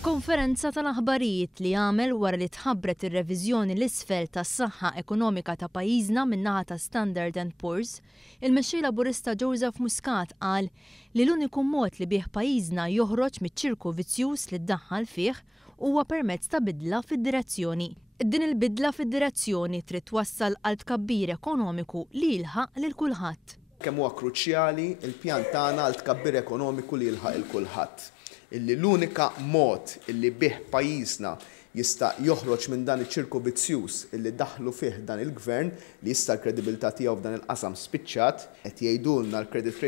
F'konferenza tal-aħbarijiet li għamel wara li tħabbret ir-reviżjoni l-isfel tas-saħħa ekonomika ta' pajjiżna min-naħa ta' Standard & Poor's, il-mexxej Laburista Joseph Muscat qal li l-uniku mod li bih pajjiżna joħroġ miċ-ċirku vizzjuż li ddaħħal fih huwa permezz ta' bidla fid-direzzjoni. Din il-bidla fid-direzzjoni trid twassal għal tkabbir ekonomiku li jilħaq lil kulħadd. Kemm huwa kruċjali il-pjan tagħna għal tkabbir ekonomiku li jilħaq il kulħadd. Illi l-unika mod illi bih pajjiżna jista' joħroġ minn dan iċ-ċirku vizzjuż illi daħlu fih dan il-gvern li jista' l-kredibilità tiegħu f'dan il-qasam spiċċat qed jgħidulna l-credit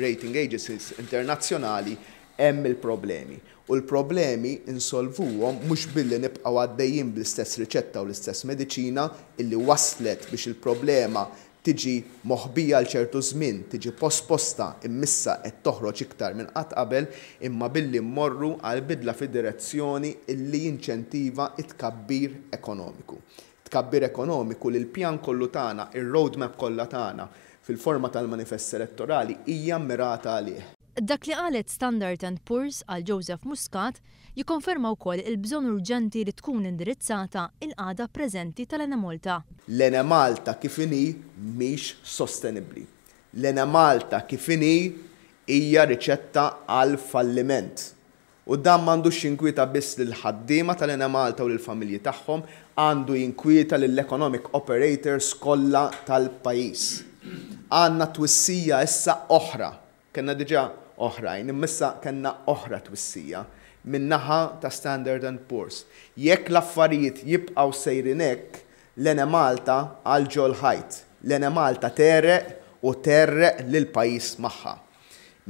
rating agencies internazzjonali hemm il-problemi. U l-problemi insolvuhom mhux billi nibqgħu għaddejjin bl-istess riċetta u l-istess mediċina illi waslet biex il-problema tiġi moħbija għal ċertu żmien, tiġi posposta immissa qed toħroġ iktar minn qatt qabel, imma billi mmorru għal bidla fid-direzzjoni illi jinċentiva t-tkabbir ekonomiku. Tkabbir ekonomiku li l-pjan kollu tagħna, ir-roadmap kollha tagħna fil-forma tal-manifest elettorali hija mmirata għalih. Dak li qalet Standard & Poor's għal Joseph Muscat jikkonferma wkoll il-bżonn urġenti li tkun indirizzata il-qagħda preżenti tal-Enemalta. L-Enemalta kif inhi mhix sostenibbli. L-Enemalta kif inhi hija riċetta għal falliment. U dan m'għandux jinkwieta biss lil ħaddiema tal-Enemalta u lill-familji tagħhom, għandu jinkwieta lill-economic operators kollha tal-pajjiż. Għandna twissija issa oħra. Kenna diġà oħrajn, immissa kenna oħra twissija min-naħa ta' Standard & Poor's. Jekk l-affarijiet jibqgħu sejrin hekk, l-Enemalta għal ġol ħajt. L-Enemalta terreq u terreq lil pajjiż magħha.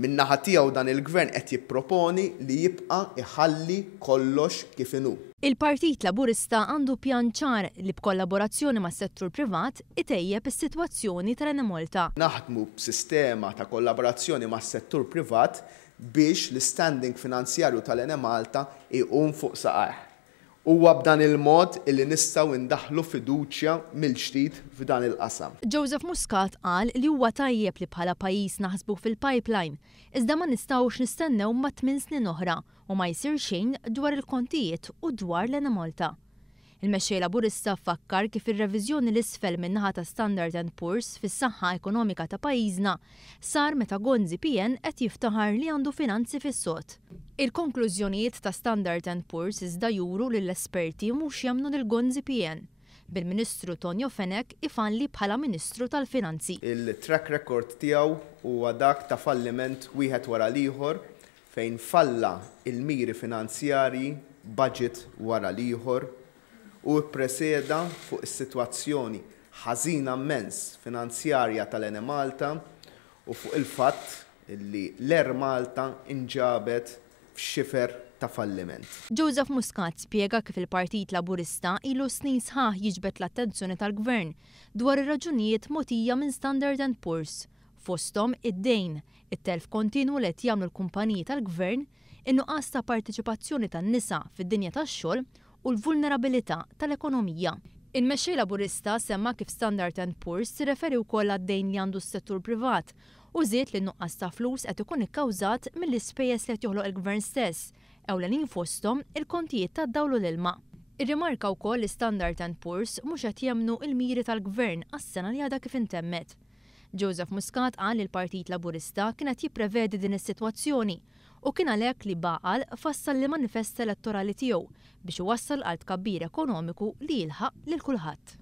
Min-naħa tiegħu dan il-gvern qed jipproponi li jibqa' iħalli kollox kif inhu. Il-Partit Laburista għandu pjan ċar li b'kollaborazzjoni mas-settur privat itejjeb is-sitwazzjoni tal-Enemalta. Naħdmu b'sistema ta' kollaborazzjoni mas-settur privat biex l-standing finanzjarju tal-Enemalta iqum fuq saqajh. Huwa b'dan il-mod illi nistgħu ndaħlu fiduċja mill-ġdid f'dan il-qasam. Joseph Muscat qal li huwa tajjeb li bħala pajjiż naħsbu fil-pipeline, iżda ma nistgħux nistennew ma' 8 snin oħra u ma jsir xejn dwar il-kontijiet u dwar l-Enemalta. Il-mexxej Laburista fakkar kif ir-reviżjoni l-isfel min-naħa ta' Standard & Poor's fis-saħħa ekonomika ta' pajjiżna sar meta Gonzi PN qed jiftaħar li għandu finanzi fis-sod. Il-konklużjonijiet ta' Standard & Poor's iżda juru li l-esperti mhux jemmnu lil Gonzi PN. Bil-Ministru Tonio Fenek ifalli bħala Ministru tal-Finanzi. Il-track record tiegħu huwa dak ta' falliment wieħed wara l-ieħor fejn falla il-miri finanzjarji, budget wara l-ieħor u ppreseda fuq is-sitwazzjoni ħażina immens finanzjarja tal-Enemalta u fuq il-fatt li l-Enemalta inġabet f'xifer ta' falliment. Joseph Muscat spjega kif il-Partit Laburista ilu snin sħaħ jiġbed l-attenzjoni tal-Gvern dwar ir-raġunijiet mogħtija minn Standard & Poor's. Fosthom id-dejn, it-telf kontinwu li qed jagħmlu l-kumpaniji tal-Gvern, in-nuqqas ta' partiċipazzjoni tan-nisa fid-dinja tax-xogħol u l-vulnerabilità tal-ekonomija. Il-mexxej Laburista semma kif Standard & Poor's tirreferi wkoll għad-dejn li għandu s-settur privat u żied li n-nuqqas ta' flus qed ikun ikkawżat mill-ispejjeż li qed joħloq il-Gvern stess, ewlenin fosthom il-kontijiet tad-dawl u l-ilma. Irrimarka wkoll li Standard & Poor's mhux qed jemmnu l-miri tal-Gvern għas-sena li għadha kif intemmet. Joseph Muscat qal li l-Partit Laburista kien qed jipprevedi din is-sitwazzjoni u kien għalhekk li baqal fassal li manifest elettorali tiegħu biex iwassal għal tkabbir ekonomiku li jilħaq lil kulħadd.